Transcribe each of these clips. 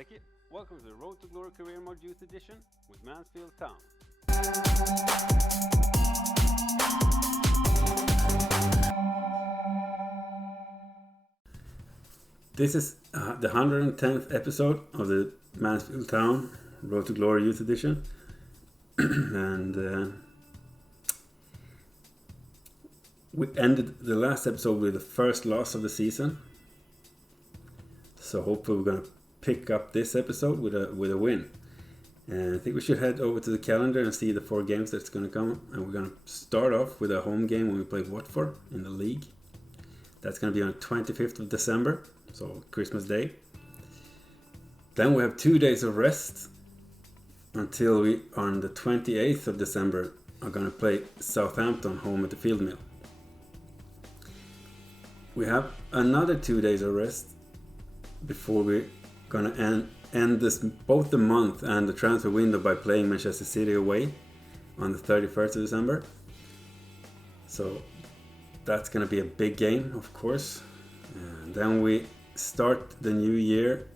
Becky. Welcome to the Road to Glory Career Mode Youth Edition with Mansfield Town. This is the 110th episode of the Mansfield Town Road to Glory Youth Edition. And we ended the last episode with the first loss of the season. So hopefully we're going to pick up this episode with a win. And I think we should head over to the calendar and see the 4 games that's going to come. And we're going to start off with a home game when we play Watford in the league. That's going to be on the 25th of December, so Christmas Day. Then we have 2 days of rest until we, on the 28th of December, are going to play Southampton home at the Field Mill. We have another 2 days of rest before we're going to end this, both the month and the transfer window, by playing Manchester City away on the 31st of December. So that's going to be a big game, of course. And then we start the new year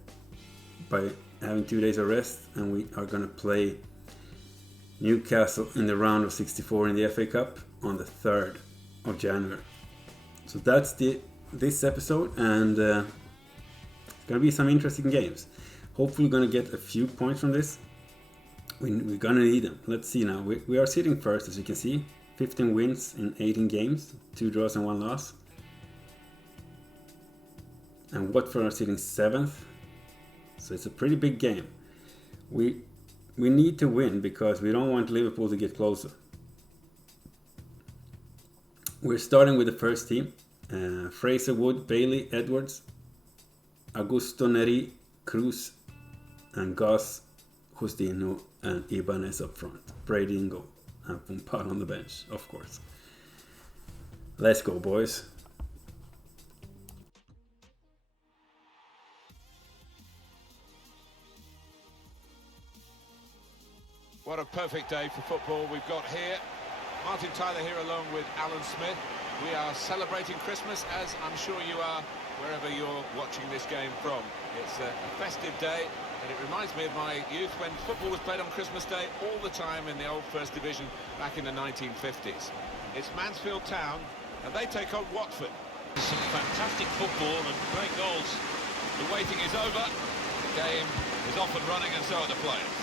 by having 2 days of rest, and we are going to play Newcastle in the round of 64 in the FA Cup on the 3rd of January. So that's this episode, and it's going to be some interesting games. Hopefully we're going to get a few points from this. We're going to need them. Let's see now. We are sitting first, as you can see. 15 wins in 18 games, 2 draws and 1 loss. And Watford are sitting 7th. So it's a pretty big game. We need to win because we don't want Liverpool to get closer. We're starting with the first team. Fraser, Wood, Bailey, Edwards, Augusto, Neri, Cruz, and Gus, Justino, and Ibanez up front. Brady in goal. And Pumpal on the bench, of course. Let's go, boys. What a perfect day for football we've got here. Martin Tyler here along with Alan Smith. We are celebrating Christmas, as I'm sure you are, wherever you're watching this game from. It's a festive day, and it reminds me of my youth when football was played on Christmas Day all the time in the old First Division back in the 1950s. It's Mansfield Town, and they take on Watford. Some fantastic football and great goals. The waiting is over. The game is off and running, and so are the players.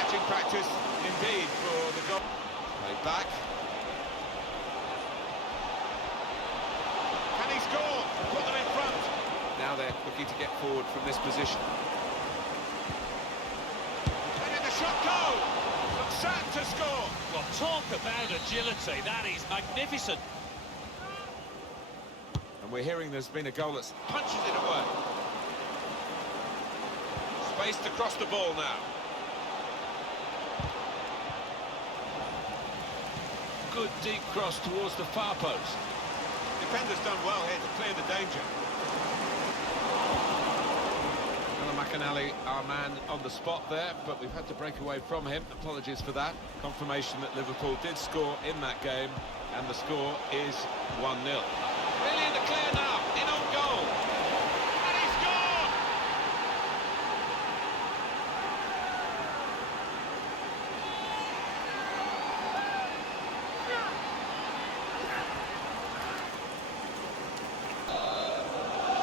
Catching practice indeed for the goal. Played back. Can he score? Put them in front. Now they're looking to get forward from this position. And in the shot go! Looks certain to score. Well, talk about agility. That is magnificent. And we're hearing there's been a goal that punches it away. Spaced across the ball now. Good deep cross towards the far post. Defender's done well here to clear the danger. Alan McAnally, our man on the spot there, but we've had to break away from him. Apologies for that. Confirmation that Liverpool did score in that game, and the score is 1-0. Really in the clear now, in on goal. And he scored!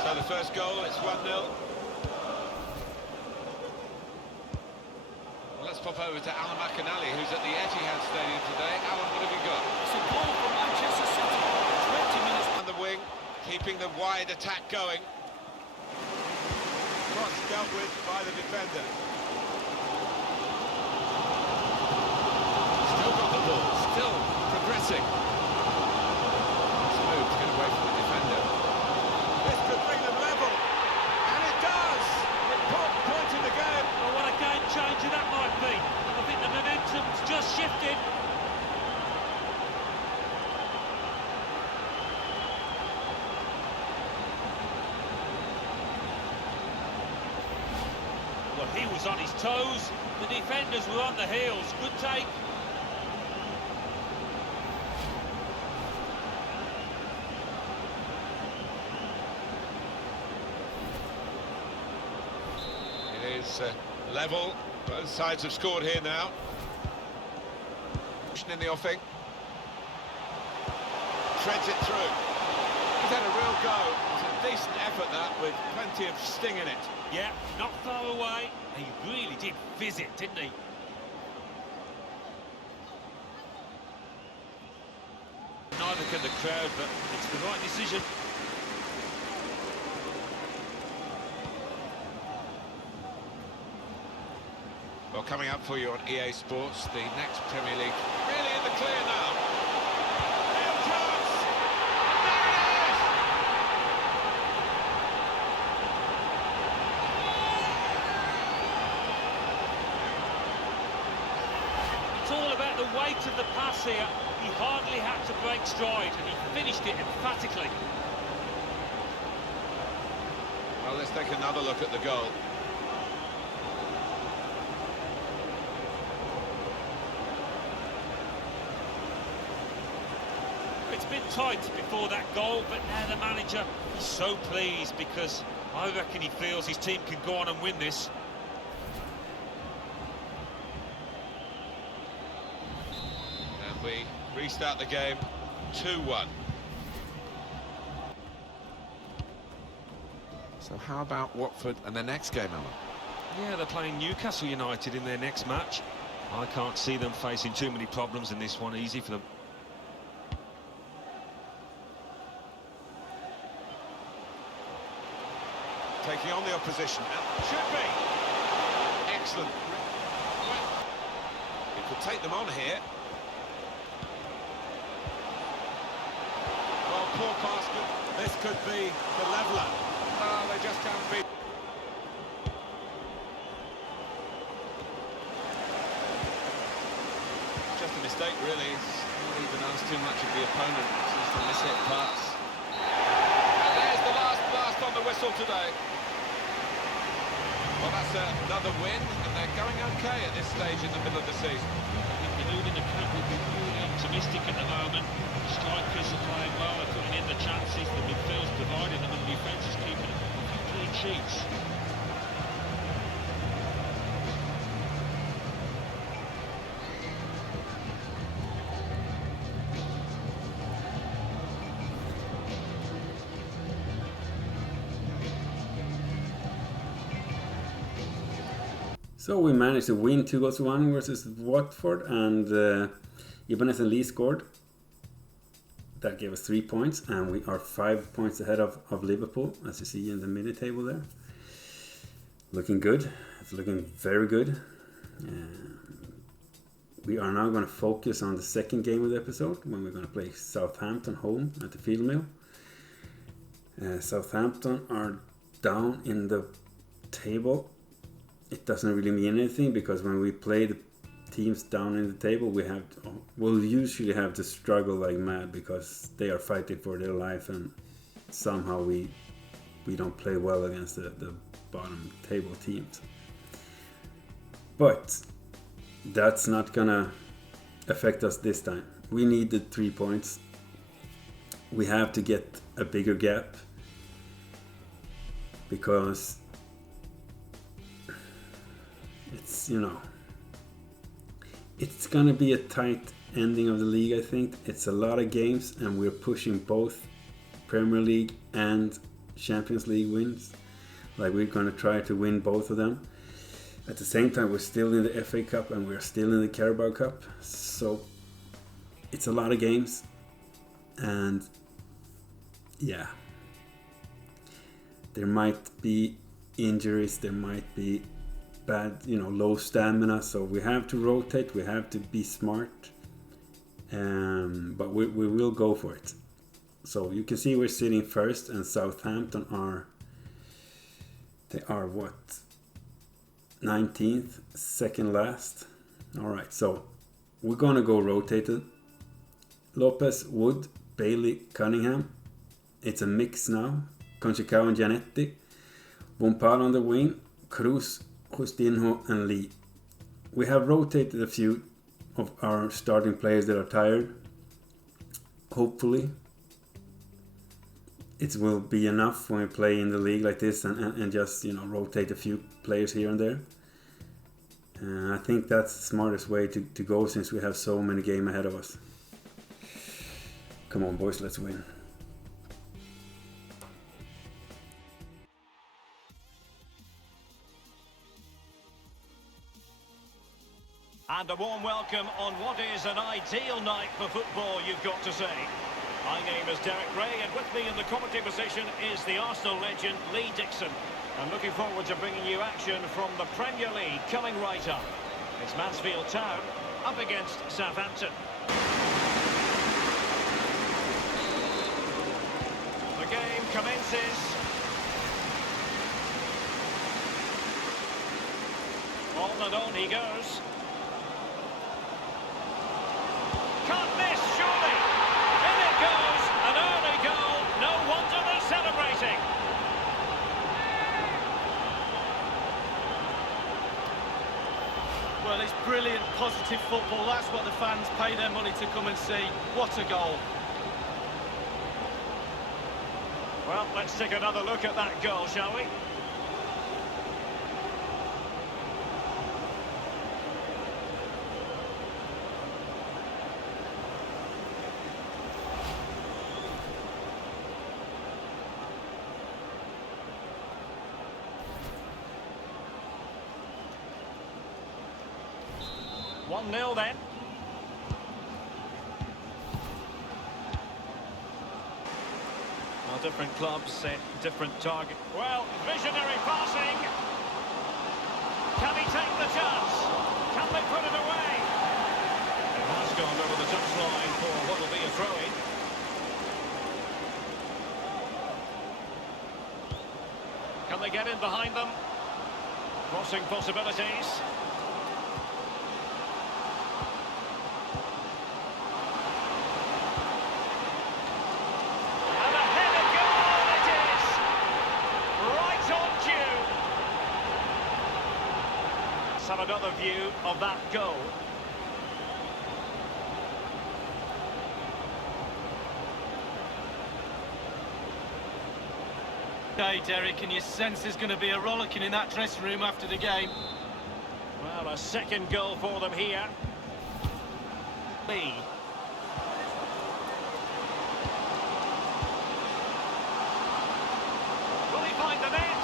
So the first goal, it's 1-0. Well, let's pop over to Alan McAnally, who's at the Etihad Stadium today. Alan, what have you got? It's a goal for Manchester City. 20 minutes. On the wing, keeping the wide attack going. Cross dealt with by the defender. Still got the ball, still progressing. Smooth to get away from the defender. This could bring them level, and it does! Important point in the game. Well, what a game changer that might be. I think the momentum's just shifted. Well, he was on his toes. The defenders were on the heels. Good take. is level. Both sides have scored here now. In the offing. Treads it through. He's had a real go. It's a decent effort, that, with plenty of sting in it. Yeah, not far away. He really did fizz it, didn't he? Neither can the crowd, but it's the right decision. Well, coming up for you on EA Sports, the next Premier League. Really in the clear now. Real chance! There it is! It's all about the weight of the pass here. He hardly had to break stride, and he finished it emphatically. Well, let's take another look at the goal. It's been tight before that goal, but now the manager is so pleased because I reckon he feels his team can go on and win this. And we restart the game 2-1. So how about Watford and their next game, Alan? Yeah, they're playing Newcastle United in their next match. I can't see them facing too many problems in this one. Easy for them. Taking on the opposition. Should be. Excellent. He could take them on here. Well, poor pass. This could be the leveller. Oh, they just can't beat. Just a mistake, really. It's not even asked too much of the opponent. It's just a miss-hit pass. And there's the last blast on the whistle today. Well, that's another win, and they're going okay at this stage in the middle of the season. I think the mood in the camp will be really optimistic at the moment. The strikers are playing well, they're putting in the chances, the midfield's providing them, and the defence is keeping a few clean sheets. So we managed to win 2-1 versus Watford, and Ibanez and Lee scored. That gave us 3 points, and we are 5 points ahead of Liverpool, as you see in the mini table there. Looking good. It's looking very good. We are now going to focus on the second game of the episode, when we're going to play Southampton home at the Field Mill. Southampton are down in the table. It doesn't really mean anything, because when we play the teams down in the table, we'll usually have to struggle like mad, because they are fighting for their life, and somehow we don't play well against the bottom table teams. But that's not gonna affect us this time. We need the 3 points. We have to get a bigger gap, because it's gonna be a tight ending of the league. I think it's a lot of games, and we're pushing both Premier League and Champions League wins. Like, we're gonna try to win both of them. At the same time, we're still in the FA Cup, and we're still in the Carabao Cup. So it's a lot of games, and yeah, there might be injuries, there might be bad, low stamina, so we have to rotate, we have to be smart, but we will go for it. So you can see we're sitting first, and Southampton are what, 19th, second last. Alright, so we're gonna go rotated. Lopez, Wood, Bailey, Cunningham. It's a mix now. Conchicao and Gianetti. Bompal on the wing. Cruz, Justinho and Lee. We have rotated a few of our starting players that are tired. Hopefully it will be enough when we play in the league like this and just, you know, rotate a few players here and there. I think that's the smartest way to go since we have so many games ahead of us. Come on, boys, let's win. And a warm welcome on what is an ideal night for football, you've got to say. My name is Derek Ray, and with me in the commentary position is the Arsenal legend Lee Dixon. I'm looking forward to bringing you action from the Premier League coming right up. It's Mansfield Town up against Southampton. The game commences. On he goes. Can't miss, surely. In it goes, an early goal. No wonder they're celebrating. Well, it's brilliant, positive football. That's what the fans pay their money to come and see. What a goal. Well, let's take another look at that goal, shall we? One 1-0 then. Well, different clubs set different target. Well, visionary passing. Can he take the chance? Can they put it away? It has gone over the touchline for what will be a throw-in. Can they get in behind them? Crossing possibilities. Have another view of that goal. Okay, Derek, and you sense there's going to be a rollicking in that dressing room after the game. Well, a second goal for them here. Lee. Will he find the net?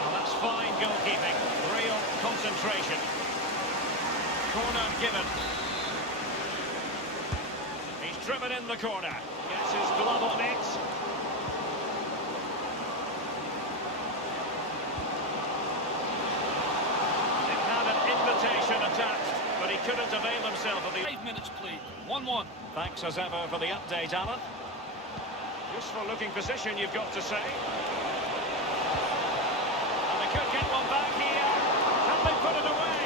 Well, that's fine goalkeeping. Real concentration. Corner given. He's driven in the corner. Gets his glove on it. It had an invitation attached, but he couldn't avail himself of the... 8 minutes, please. 1-1. Thanks as ever for the update, Alan. Useful looking position, you've got to say. Could get one back here. Can they put it away?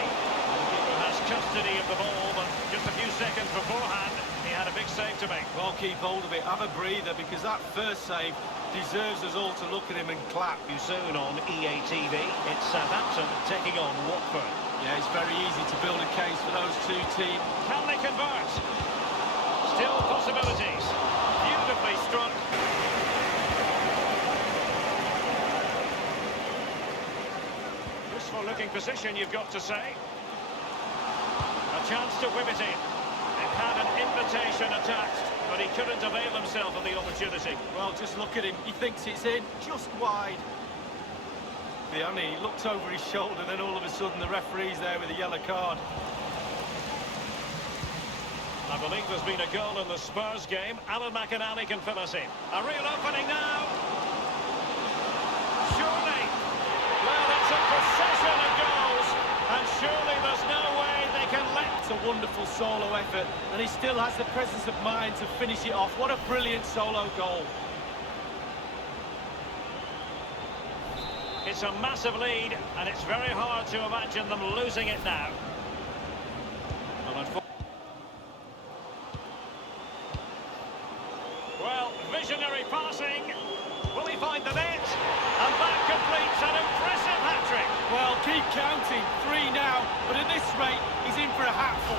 The keeper has custody of the ball, but just a few seconds beforehand, he had a big save to make. Well, keep hold of it. Have a breather, because that first save deserves us all to look at him and clap. Soon on EA TV, it's Southampton taking on Watford. Yeah, it's very easy to build a case for those two teams. Can they convert? Still possibilities. Beautifully struck. Looking position, you've got to say. A chance to whip it in. It had an invitation attached, but he couldn't avail himself of the opportunity. Well, just look at him. He thinks it's in, just wide. He looks over his shoulder, then all of a sudden the referee's there with a yellow card. I believe there's been a goal in the Spurs game. Alan McInally can fill us in. A real opening now. Surely. Well, it's a procession of goals, and surely there's no way they can let... It's a wonderful solo effort, and he still has the presence of mind to finish it off. What a brilliant solo goal. It's a massive lead, and it's very hard to imagine them losing it now. Well, visionary passing. Will he find the net? And that completes an impressive hat-trick. Well, keep counting. 3 now, but at this rate, he's in for a hatful.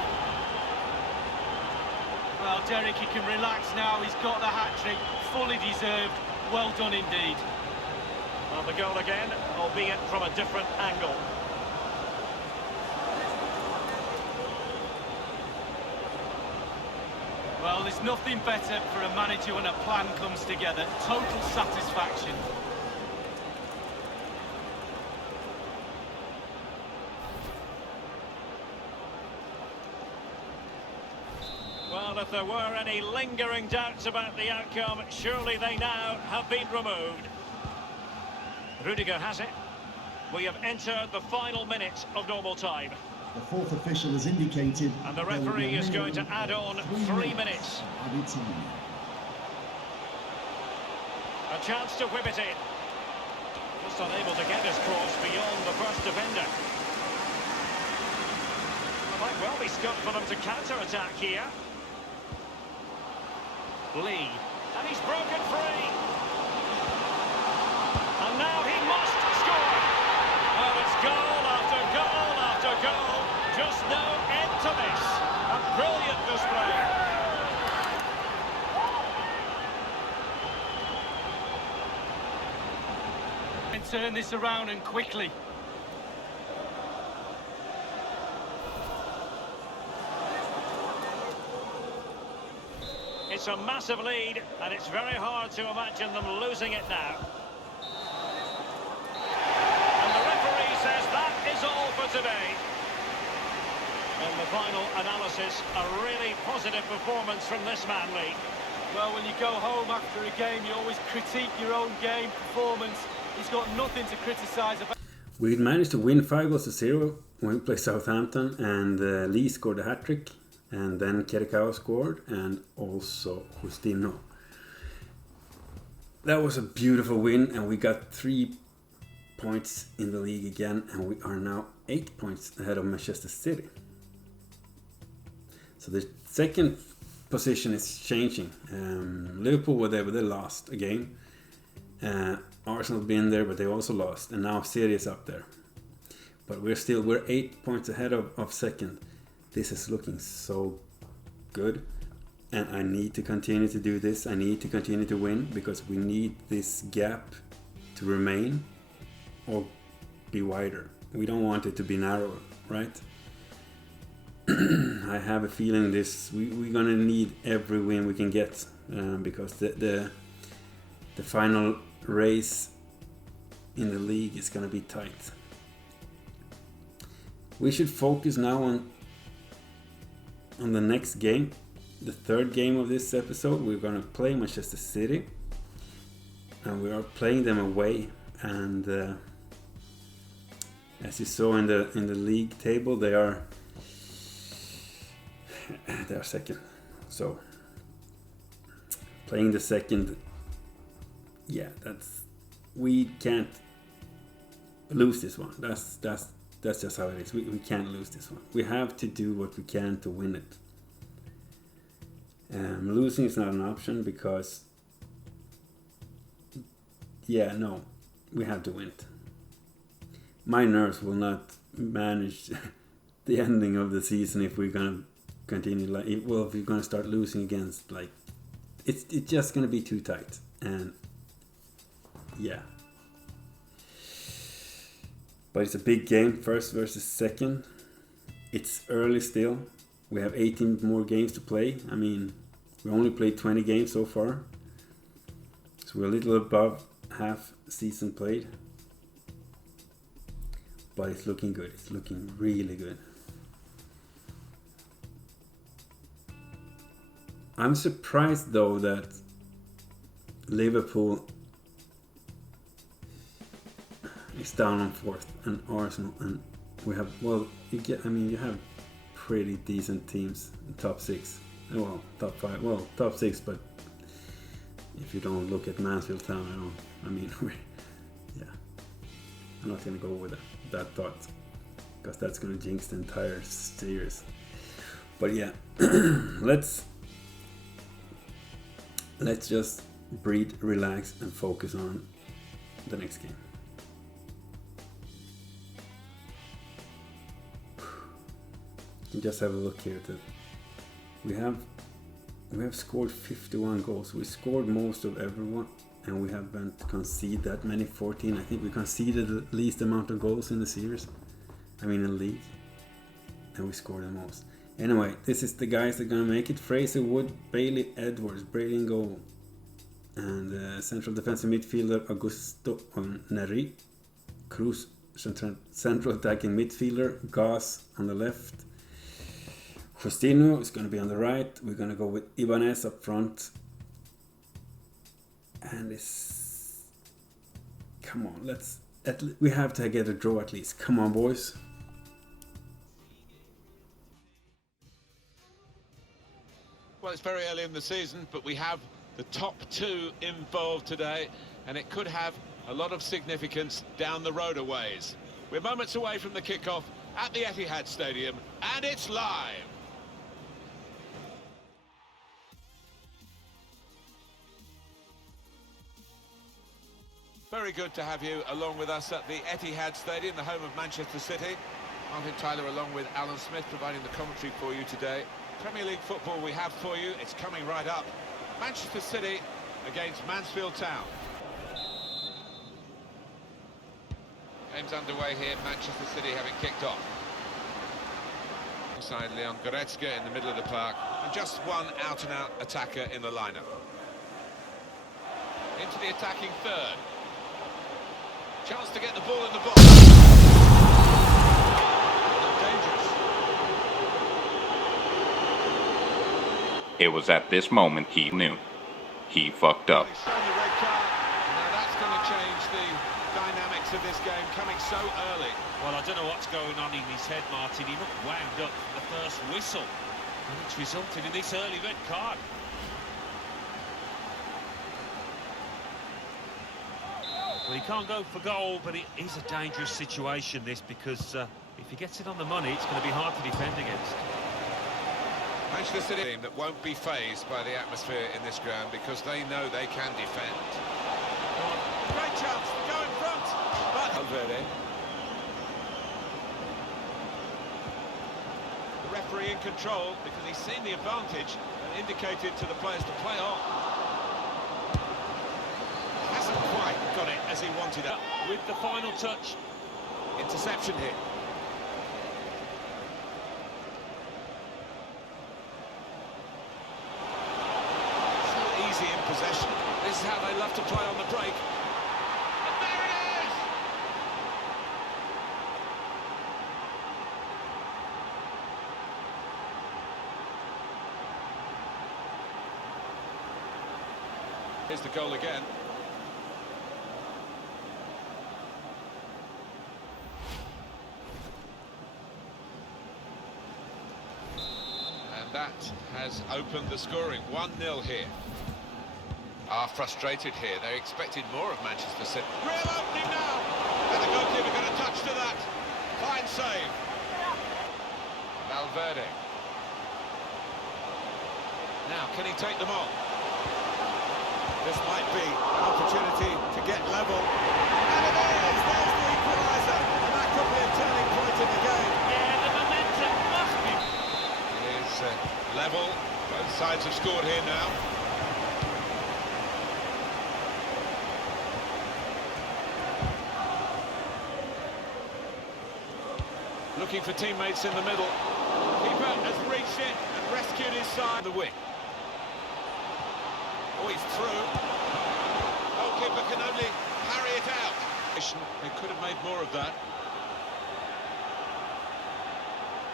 Well, Derek, he can relax now. He's got the hat-trick, fully deserved. Well done indeed. Well, the goal again, albeit from a different angle. Well, there's nothing better for a manager when a plan comes together. Total satisfaction. Well, if there were any lingering doubts about the outcome, surely they now have been removed. Rudiger has it. We have entered the final minutes of normal time. The fourth official has indicated... And the referee is going to add on 3 minutes. Added time. A chance to whip it in. Just unable to get his cross beyond the first defender. Might well be scope for them to counter-attack here. Lee. And he's broken free. And now he must score. Well, it's goal after goal after goal. Just no end to this. A brilliant display. And turn this around and quickly. It's a massive lead, and it's very hard to imagine them losing it now. And the referee says that is all for today. In the final analysis, a really positive performance from this man, Lee. Well, when you go home after a game, you always critique your own game performance. He's got nothing to criticise about. We managed to win 5-0 when we played Southampton, and Lee scored a hat-trick, and then Kerekao scored, and also Justino. That was a beautiful win, and we got 3 points in the league again, and we are now 8 points ahead of Manchester City. So the second position is changing. Liverpool were there, but they lost a game. Arsenal been there, but they also lost, and now City is up there. But we're 8 points ahead of second. This is looking so good, and I need to continue to do this. I need to continue to win, because we need this gap to remain or be wider. We don't want it to be narrower, right? I have a feeling we're gonna need every win we can get, because the final race in the league is gonna be tight. We should focus now on the next game, the third game of this episode. We're gonna play Manchester City, and we are playing them away. And as you saw in the league table, they are second. So playing the second, yeah, we can't lose this one. That's just how it is. We can't lose this one. We have to do what we can to win it. Losing is not an option, because we have to win it. My nerves will not manage the ending of the season if we're gonna continue if we're gonna start losing against, it's just gonna be too tight. And yeah, but it's a big game, first versus second. It's early still. We have 18 more games to play. I mean, we only played 20 games so far, so we're a little above half season played. But it's looking good. It's looking really good. I'm surprised though that Liverpool is down on fourth, and Arsenal, and we have, you have pretty decent teams in top six. Well, top five. Well, top six, but if you don't look at Mansfield Town, I'm not gonna go with that thought, because that's gonna jinx the entire series. But yeah, let's just breathe, relax, and focus on the next game. You just have a look here that we have scored 51 goals. We scored most of and we haven't conceded that many, 14. I think we conceded the least amount of goals in the series. I mean in the league. And we scored the most. Anyway, this is the guys that are going to make it. Fraser, Wood, Bailey, Edwards, Brady in goal. And central defensive midfielder Augusto Neri. Cruz, central attacking midfielder. Gas on the left. Justino is going to be on the right. We're going to go with Ibanez up front. And it's... Come on, we have to get a draw at least. Come on, boys. Well, it's very early in the season, but we have the top two involved today, and it could have a lot of significance down the road a ways. We're moments away from the kickoff at the Etihad Stadium, and it's live. Very good to have you along with us at the Etihad Stadium, the home of Manchester City. Martin Tyler along with Alan Smith providing the commentary for you today. Premier League football we have for you, it's coming right up. Manchester City against Mansfield Town. Game's underway here, Manchester City having kicked off. Inside Leon Goretzka in the middle of the park, and just one out-and-out attacker in the lineup. Into the attacking third. Chance to get the ball in the box. Dangerous. It was at this moment he knew. He fucked up. He's shown the red card. Now that's going to change the dynamics of this game, coming so early. Well, I don't know what's going on in his head, Martin. He looked wound up for the first whistle, and it's resulted in this early red card. Well, he can't go for goal, but it is a dangerous situation, this, because if he gets it on the money, it's going to be hard to defend against. Manchester City team that won't be fazed by the atmosphere in this ground because they know they can defend. Great chance to go in front, but Valverde. The referee in control because he's seen the advantage and indicated to the players to play on. Hasn't quite got it as he wanted it. With the final touch. Interception here. In possession. This is how they love to play on the break. And there it is! Here's the goal again. And that has opened the scoring. 1-0 here. Are frustrated here. They expected more of Manchester City. Real opening now! And the goalkeeper going to touch to that. Fine save. Valverde. Now, can he take them on? This might be an opportunity to get level. And it is! There's the equaliser. And that could be a turning point in the game. Yeah, the momentum must be... It is level. Both sides have scored here now. Looking for teammates in the middle. Keeper has reached it and rescued his side. The wing. Oh, he's through. Goalkeeper can only parry it out. They could have made more of that.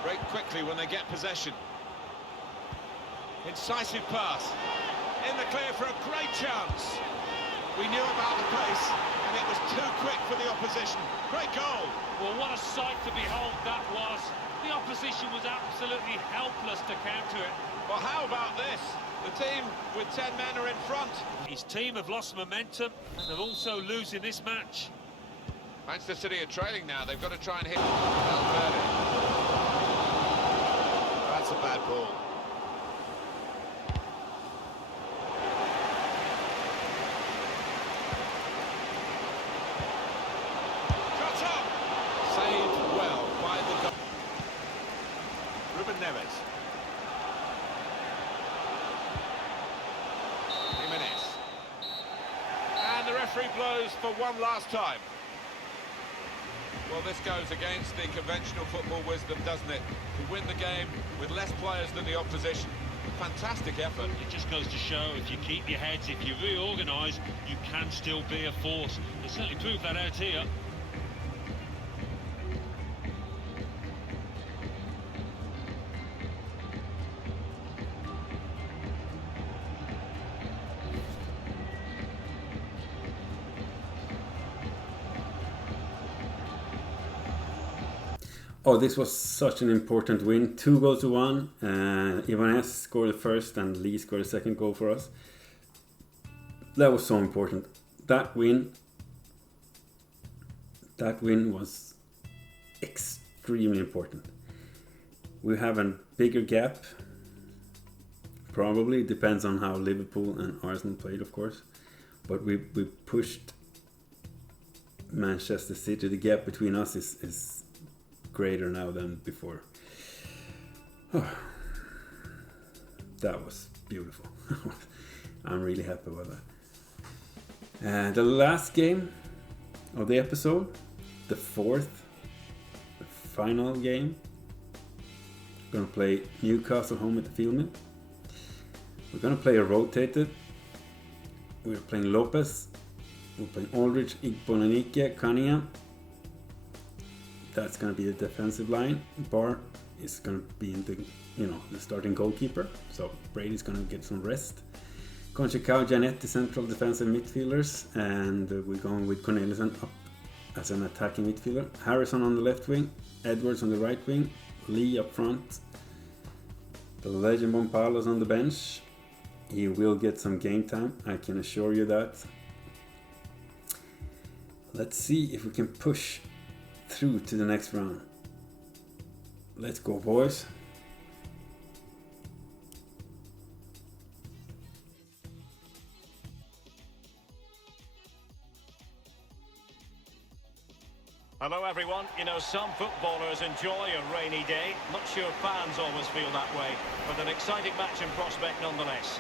Break quickly when they get possession. Incisive pass. In the clear for a great chance. We knew about the pace, and it was too quick for the opposition. Great goal. Well, what a sight to behold that was. The opposition was absolutely helpless to counter it. Well, how about this? The team with 10 men are in front. His team have lost momentum, and they're also losing this match. Manchester City are trailing now. They've got to try and hit Valverde. That's a bad ball. referee blows for one last time. Well, this goes against the conventional football wisdom, doesn't it? To win the game with less players than the opposition. Fantastic effort. It just goes to show if you keep your heads, if you reorganise, you can still be a force. They certainly proved that out here. Oh, this was such an important win. 2-1. Ibanez scored the first and Lee scored the second goal for us. That was so important. That win was extremely important. We have a bigger gap. Probably depends on how Liverpool and Arsenal played, of course. But we pushed Manchester City. The gap between us is greater now than before. Oh, that was beautiful. I'm really happy with that. The last game of the episode, the final game. We're gonna play Newcastle home at the Field Mill. We're gonna play a rotated. We're playing Lopez. We're playing Aldridge, Igbolanike, Cunningham. That's going to be the defensive line. Barr is going to be in the starting goalkeeper. So Brady's going to get some rest. Conchicao, Janetti, central defensive midfielders. And we're going with Cornelissen up as an attacking midfielder. Harrison on the left wing. Edwards on the right wing. Lee up front. The legend Bompalos on the bench. He will get some game time, I can assure you that. Let's see if we can push through to the next round. Let's go, boys. Hello everyone. You know, some footballers enjoy a rainy day. Not sure fans always feel that way, but an exciting match in prospect nonetheless.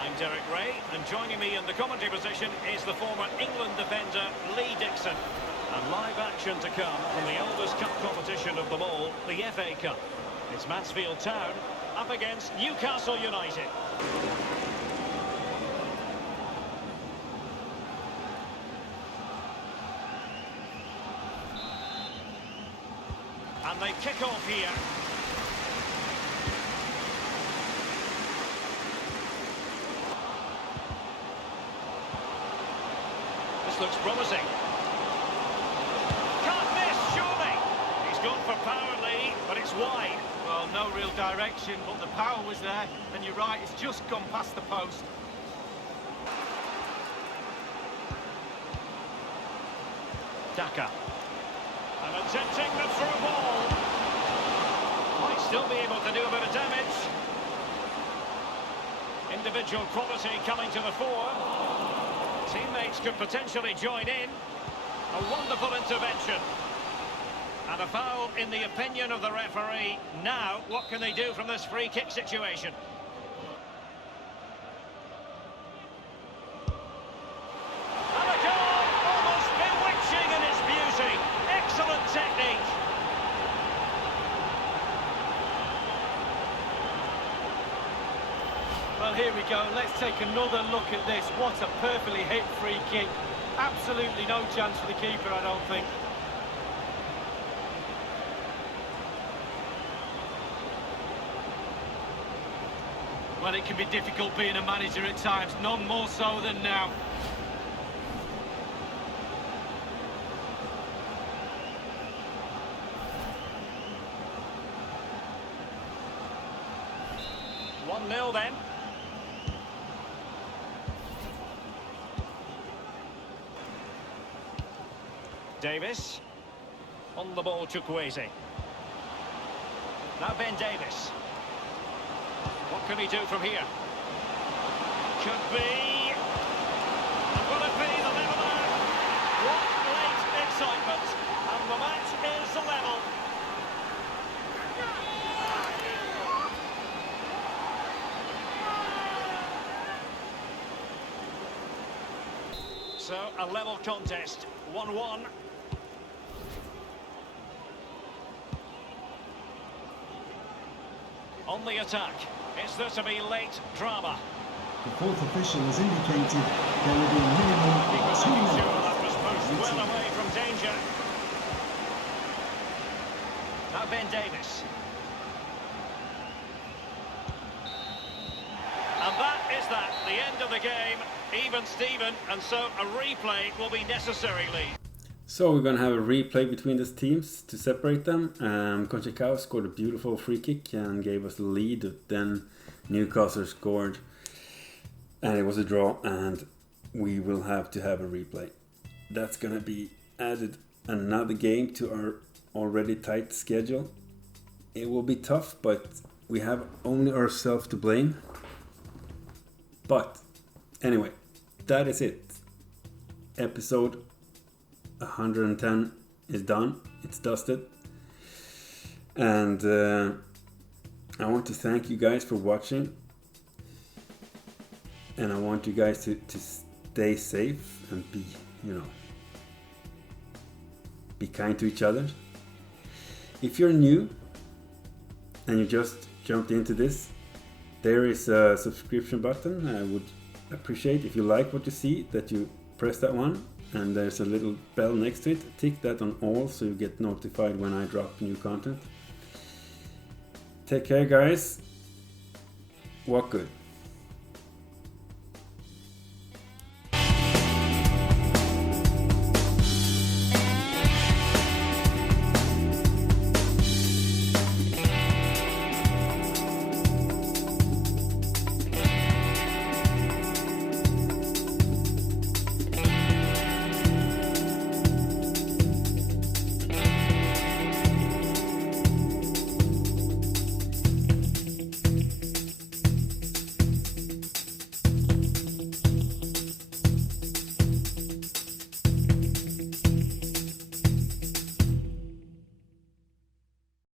I'm Derek Ray, and joining me in the commentary position is the former England defender Lee Dixon. And live action to come from the eldest cup competition of them all, the FA Cup. It's Mansfield Town up against Newcastle United. And they kick off here. This looks promising. Can't miss, surely. He's gone for power, Lee, but it's wide. Well, no real direction, but the power was there, and you're right, it's just gone past the post. Daka. And attempting the through ball. Might still be able to do a bit of damage. Individual quality coming to the fore. Teammates could potentially join in. A wonderful intervention. And a foul in the opinion of the referee. Now, what can they do from this free kick situation? And a goal! Almost bewitching in its beauty. Excellent technique. Well, here we go. Let's take another look at this. What a perfectly hit free kick. Absolutely no chance for the keeper, I don't think. Well, it can be difficult being a manager at times, none more so than now. One 0 then. Davis. On the ball, Chukwueze. Now Ben Davis. What can he do from here? Could be. And will it be the leveller? What late excitement. And the match is level. So, a level contest, 1-1. On the attack, is there to be late drama? The fourth official has indicated there will be a minimum He of was 2 making sure minutes. that was pushed well away from danger. Now Ben Davis. And that is that, the end of the game, even Steven, and so a replay will be necessary, Lee. So we're gonna have a replay between these teams to separate them. Konchakov scored a beautiful free kick and gave us the lead. Then Newcastle scored, and it was a draw. And we will have to have a replay. That's gonna be added another game to our already tight schedule. It will be tough, but we have only ourselves to blame. But anyway, that is it. Episode 110 is done. It's dusted. And I want to thank you guys for watching. And I want you guys to stay safe and be, be kind to each other. If you're new and you just jumped into this, there is a subscription button. I would appreciate if you like what you see that you press that one, and there's a little bell next to it. Tick that on all so you get notified when I drop new content. Take care, guys. Walk good.